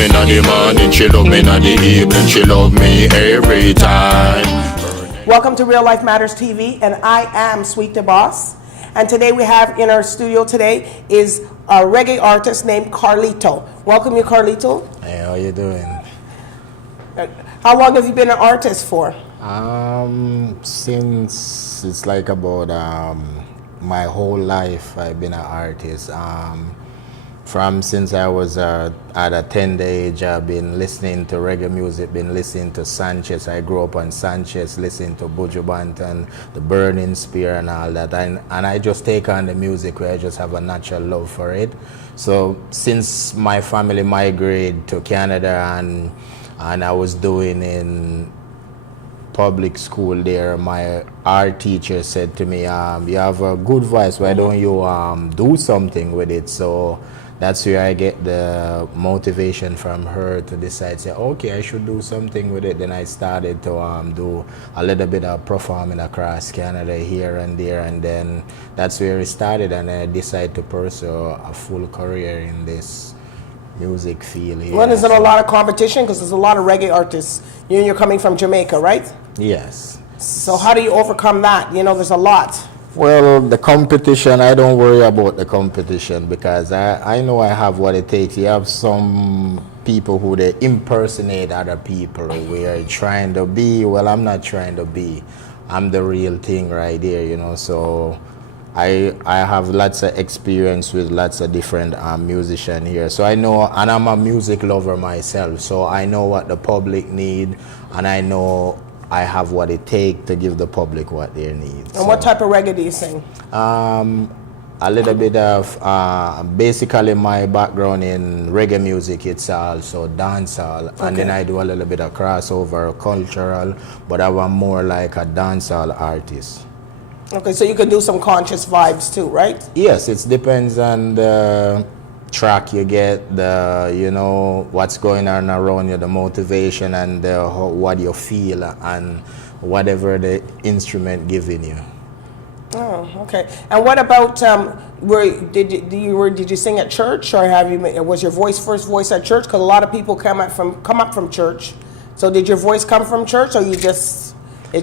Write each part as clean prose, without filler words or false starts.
me in the morning, she love me in the evening, she love me every time. Welcome to Real Life Matters TV, and I am Sweet DBoss. And today we have in our studio today is a reggae artist named Carlito. Welcome you, Carlito. Hey, how you doing? How long have you been an artist for? Since it's like about my whole life I've been an artist. From since I was at a tender age, I've been listening to reggae music, been listening to Sanchez. I grew up on Sanchez, listening to Buju Banton, the Burning Spear and all that. And I just take on the music where I just have a natural love for it. So since my family migrated to Canada and I was doing in public school there, my art teacher said to me, you have a good voice, why don't you do something with it? So that's where I get the motivation from her to decide, say, okay, I should do something with it. Then I started to do a little bit of performing across Canada here and there, and then that's where it started, and I decided to pursue a full career in this music field here. Well, is there a lot of competition? Because there's a lot of reggae artists. You're coming from Jamaica, right? Yes. So how do you overcome that? You know, there's a lot. Well, the competition, I don't worry about the competition because I know I have what it takes. You have some people who they impersonate other people. We are trying to be, well, I'm not trying to be. I'm the real thing right there, you know. So I have lots of experience with lots of different musicians here. So I know, and I'm a music lover myself, so I know what the public need, and I know I have what it takes to give the public what they need. And so, what type of reggae do you sing? A little bit of, basically my background in reggae music, it's also dancehall, and then I do a little bit of crossover, cultural, but I'm more like a dancehall artist. Okay, so you can do some conscious vibes too, right? Yes, it depends on the track you get, the, you know, what's going on around you, the motivation and what you feel and whatever the instrument giving you. Oh, okay. And what about did you sing at church, or was your first voice at church? Because a lot of people come up from church. So did your voice come from church, or it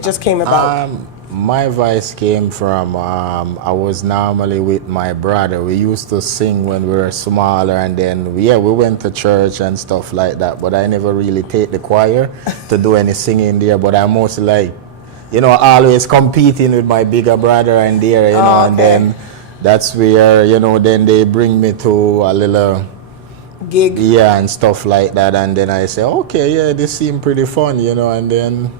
just came about? My voice came from, I was normally with my brother. We used to sing when we were smaller, and then, we went to church and stuff like that, but I never really take the choir to do any singing there, but I'm mostly like, you know, always competing with my bigger brother and there, you know, and then that's where, you know, then they bring me to a little gig. Yeah, and stuff like that, and then I say, okay, yeah, this seemed pretty fun, you know, and then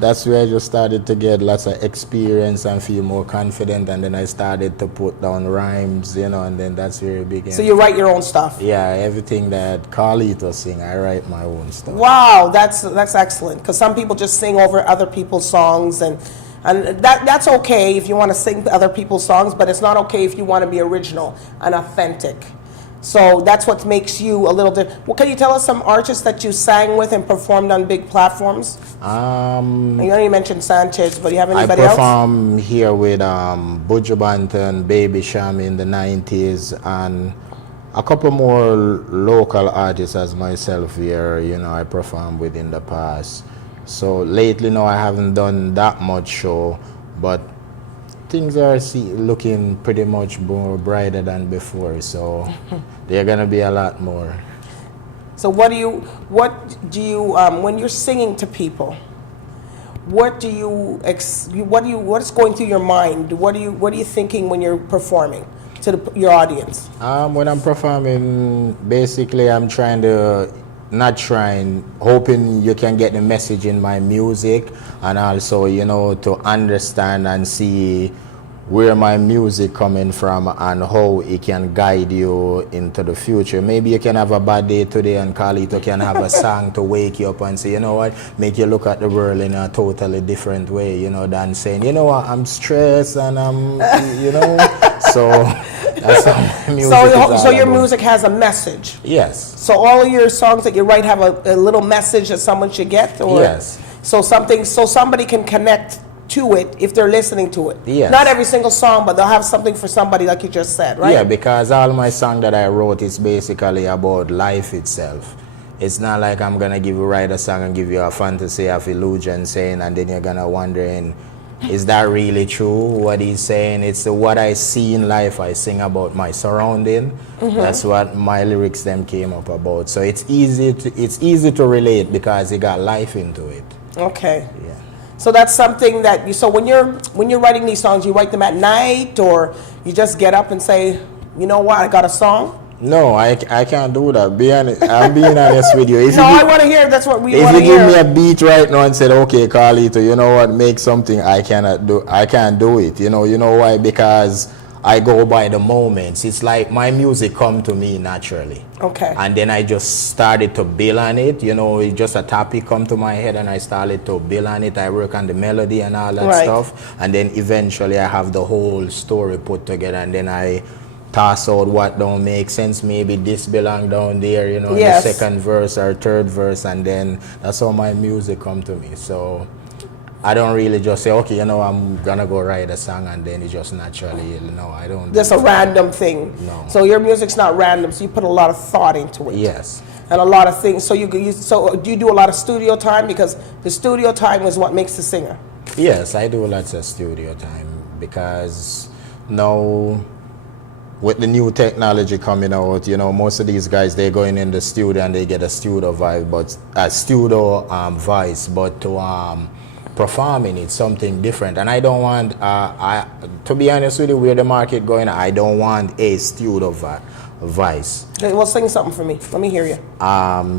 that's where I just started to get lots of experience and feel more confident, and then I started to put down rhymes, you know, and then that's where it began. So you write your own stuff? Yeah, everything that Carlito sing, I write my own stuff. Wow, that's excellent, because some people just sing over other people's songs, and that's okay if you want to sing other people's songs, but it's not okay if you want to be original and authentic. So that's what makes you a little different. Well, can you tell us some artists that you sang with and performed on big platforms? You already mentioned Sanchez, but do you have anybody else? I performed here with Buju Banton, Baby Sham in the 90s, and a couple more local artists as myself here, you know, I performed with in the past. So lately, no, I haven't done that much show, but things are looking pretty much more brighter than before, so they're gonna be a lot more. So what do you when you're singing to people, what is going through your mind? What are you thinking when you're performing to your audience? When I'm performing, basically I'm hoping you can get the message in my music, and also, you know, to understand and see where my music coming from and how it can guide you into the future. Maybe you can have a bad day today and Carlito can have a song to wake you up and say, you know what, make you look at the world in a totally different way, you know, than saying, you know what, I'm stressed and I'm, you know, so that's how my music is. So your music has a message? Yes. So all of your songs that you write have a little message that someone should get? Or? Yes. So somebody can connect to it if they're listening to it. Yes. Not every single song, but they'll have something for somebody, like you just said, right? Yeah, because all my song that I wrote is basically about life itself. It's not like I'm gonna write a song and give you a fantasy of illusion saying, and then you're gonna wondering, is that really true what he's saying? It's what I see in life. I sing about my surrounding. That's what my lyrics them came up about. So it's easy to relate because it got life into it. Okay. Yeah. So that's something that you. So when you're writing these songs, you write them at night, or you just get up and say, you know what, I got a song. No, I can't do that. I'm being honest with you. I want to hear. That's what we want to If you hear. give me a beat right now and said, okay, Carlito, you know what, make something, I can't do it. You know why? Because I go by the moments. It's like my music come to me naturally. Okay. And then I just started to build on it. It just a topic come to my head and I started to build on it. I work on the melody and all that stuff. And then eventually I have the whole story put together, and then I toss out what don't make sense. Maybe this belong down there, in the second verse or third verse, and then that's how my music come to me. So I don't really just say, okay, I'm gonna go write a song and then it just naturally, I don't. Just a random thing. No. So your music's not random. So you put a lot of thought into it. Yes. And a lot of things. So do you do a lot of studio time, because the studio time is what makes the singer? Yes, I do lots of studio time because now, with the new technology coming out, most of these guys, they're going in the studio and they get a studio vibe, but a studio voice, but to performing it's something different. And I don't want, to be honest with you, where the market going, I don't want a studio voice. Well, sing something for me. Let me hear you.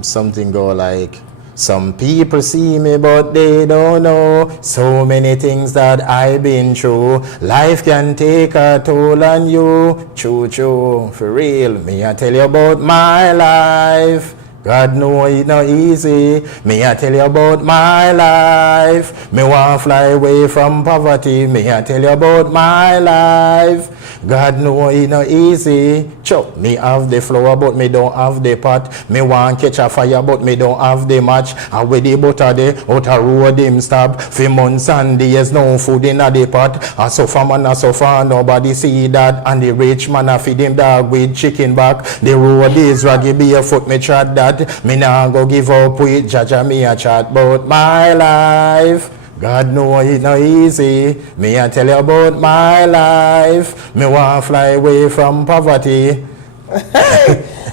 Something go like, some people see me but they don't know so many things that I've been through. Life can take a toll on you. True, for real. Me I tell you about my life. God know it not easy. Me I tell you about my life. Me want fly away from poverty. Me I tell you about my life. God know it not easy. Chop, me have the flour but me don't have the pot. Me want catch a fire but me don't have the match. And with the butter there, out a road him stab. For months and days no food in the pot. And so far man and so far nobody see that. And the rich man a feed him dog with chicken back. The road is raggy barefoot me trod that. Me nah go give up with Jaja, me a chat about my life. God know it not easy. Me I tell you about my life. Me want fly away from poverty.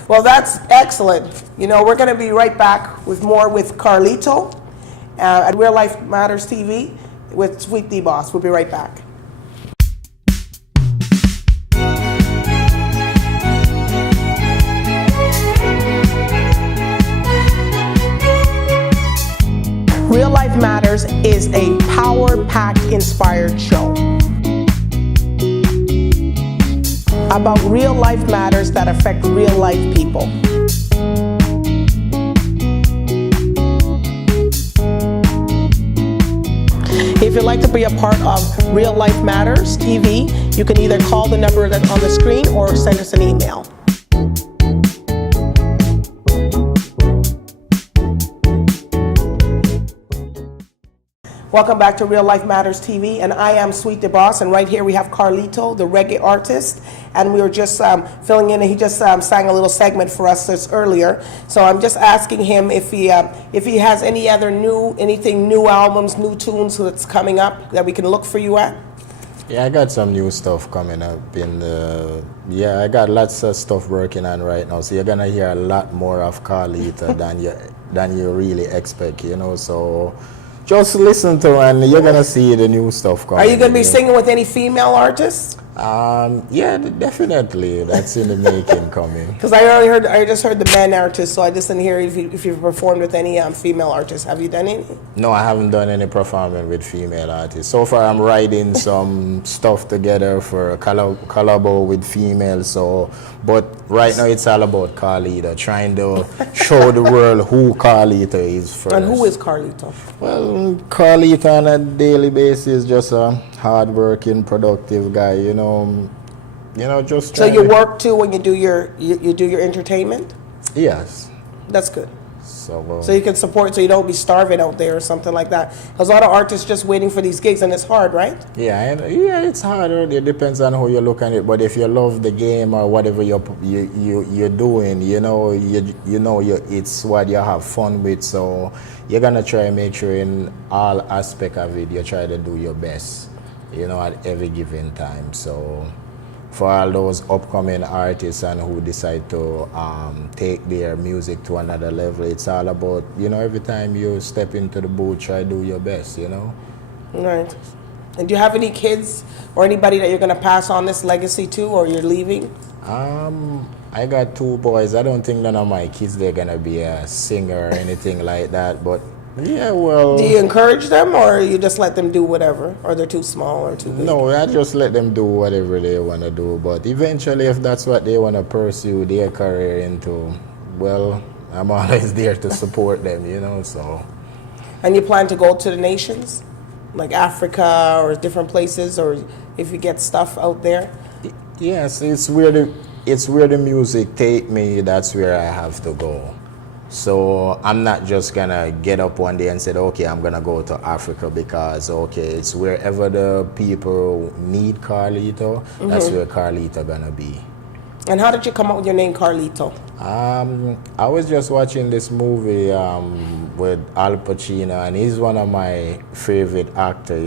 Well, that's excellent. We're going to be right back with more with Carlito at Real Life Matters TV with Sweet DBoss. We'll be right back. Real Life Matters is a power-packed, inspired show about real life matters that affect real life people. If you'd like to be a part of Real Life Matters TV, you can either call the number that's on the screen or send us an email. Welcome back to Real Life Matters TV, and I am Sweet DBoss, and right here we have Carlito, the reggae artist, and we were just filling in, and he just sang a little segment for us this earlier. So I'm just asking him if he has anything new albums, new tunes that's coming up that we can look for you at. Yeah, I got some new stuff coming up I got lots of stuff working on right now. So you're gonna hear a lot more of Carlito than you really expect, so just listen to and you're gonna see the new stuff coming. Are you gonna be singing with any female artists? Yeah, definitely. That's in the making coming. Because I just heard the men artists, so I just didn't hear if you've performed with any female artists. Have you done any? No, I haven't done any performing with female artists. So far, I'm writing some stuff together for a collabo with females. But right now, it's all about Carlito, trying to show the world who Carlito is first. And who is Carlito? Well, Carlito on a daily basis is just a hard-working, productive guy. Just. So you work too when you do your entertainment? Yes. That's good. So you can support, so you don't be starving out there or something like that. Because a lot of artists just waiting for these gigs, and it's hard, right? Yeah, it's harder. It depends on how you look at it. But if you love the game or whatever you're doing, it's what you have fun with. So you're gonna try and make sure in all aspect of it, you try to do your best, at every given time. So for all those upcoming artists and who decide to take their music to another level, it's all about, every time you step into the booth, try to do your best, Right. And do you have any kids or anybody that you're going to pass on this legacy to, or you're leaving? I got 2 boys. I don't think none of my kids, they're going to be a singer or anything like that, but yeah, well... Do you encourage them, or you just let them do whatever? Or they're too small or too big? No, I just let them do whatever they want to do. But eventually, if that's what they want to pursue their career into, well, I'm always there to support them, so... And you plan to go to the nations? Like Africa or different places? Or if you get stuff out there? Yes, it's where the music take me, that's where I have to go. So I'm not just gonna get up one day and say, okay, I'm gonna go to Africa because, okay, it's wherever the people need Carlito, that's where Carlito gonna be. And how did you come up with your name, Carlito? I was just watching this movie with Al Pacino, and he's one of my favorite actors.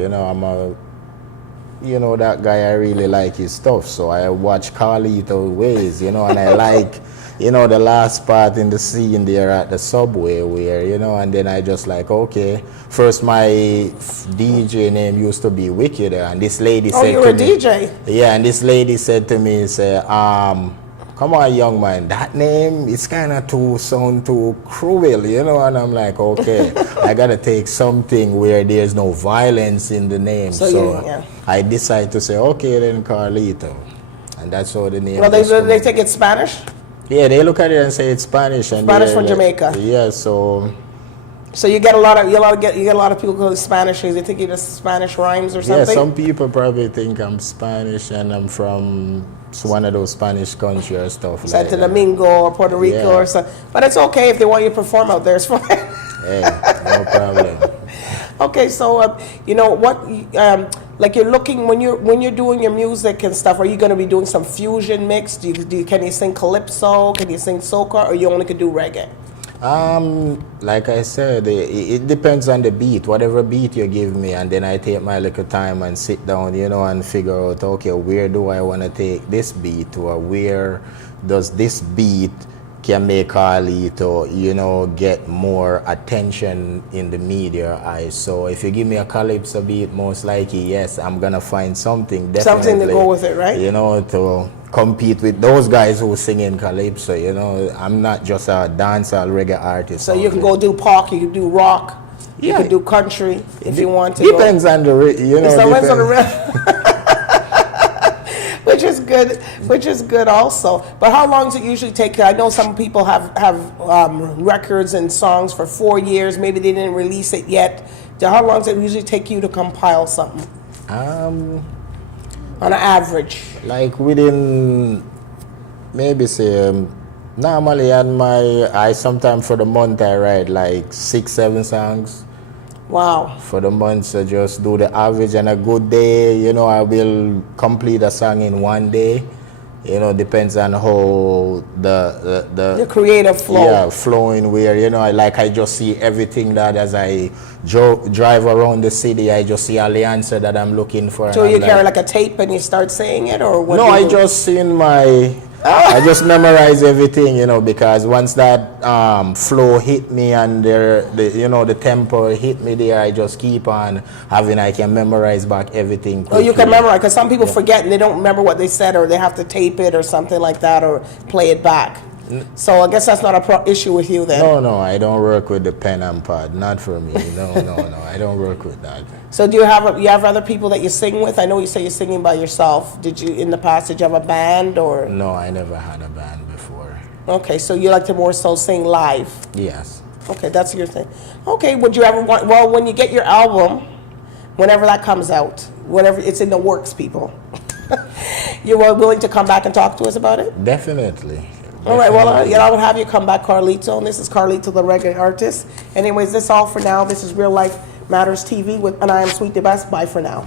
That guy, I really like his stuff. So I watch Carlito Ways, and I like, the last part in the scene there at the subway where, and then I just like, okay, first my DJ name used to be Wicked, and this lady said to me... Oh, you were a DJ? Yeah, and this lady said to me, come on, young man, that name, it's kind of sound too cruel, and I'm like, okay, I gotta take something where there's no violence in the name. So I decided to say, okay, then Carlito, and that's how the name... Well, they think it's Spanish? Yeah, they look at it and say it's Spanish. And Spanish from Jamaica. Yeah, so you get a lot of people call it Spanish. They think it's Spanish rhymes or something. Yeah, some people probably think I'm Spanish and I'm from one of those Spanish countries or stuff like Santo that. Domingo or Puerto Rico or something. But it's okay if they want you to perform out there. It's fine. Hey, no problem. Okay, so like you're looking when you're doing your music and stuff, are you going to be doing some fusion mix? Can you sing calypso? Can you sing soca, or you only can do reggae? Like I said, it depends on the beat, whatever beat you give me, and then I take my little time and sit down, and figure out, okay, where do I want to take this beat, or where does this beat can make Carlito, get more attention in the media eye. So if you give me a calypso beat, most likely, yes, I'm gonna find something definitely. Something to go with it, right? To compete with those guys who sing in calypso. I'm not just a dancehall reggae artist. So you can go do pop, you can do rock, you can do country if you want to. Depends on the depends on the which is good also. But how long does it usually take? I know some people have records and songs for 4 years. Maybe they didn't release it yet. How long does it usually take you to compile something? On an average, like within maybe say normally I sometimes for the month I write like 6-7 songs. Wow. For the month, so just do the average, and a good day, I will complete a song in 1 day. Depends on how the creative flow. Yeah, flowing where, I just see everything that as I drive around the city, I just see all the answer that I'm looking for. So you carry like a tape and you start saying it, or what? No, I just sing I just memorize everything, because once that flow hit me and the tempo hit me there, I just keep on I can memorize back everything quickly. Oh, you can memorize, because some people forget and they don't remember what they said, or they have to tape it or something like that, or play it back. So I guess that's not a issue with you then. No, I don't work with the pen and pad. Not for me. No, I don't work with that. So do you have other people that you sing with? I know you say you're singing by yourself. Did you have a band or? No, I never had a band before. Okay, so you like to more so sing live? Yes. Okay, that's your thing. Okay, would you ever when you get your album, whenever that comes out, whenever it's in the works, people, you're willing to come back and talk to us about it? Definitely. All right, well, I will have you come back, Carlito. And this is Carlito, the reggae artist. Anyways, that's all for now. This is Real Life Matters TV, and I am Sweet DBoss. Bye for now.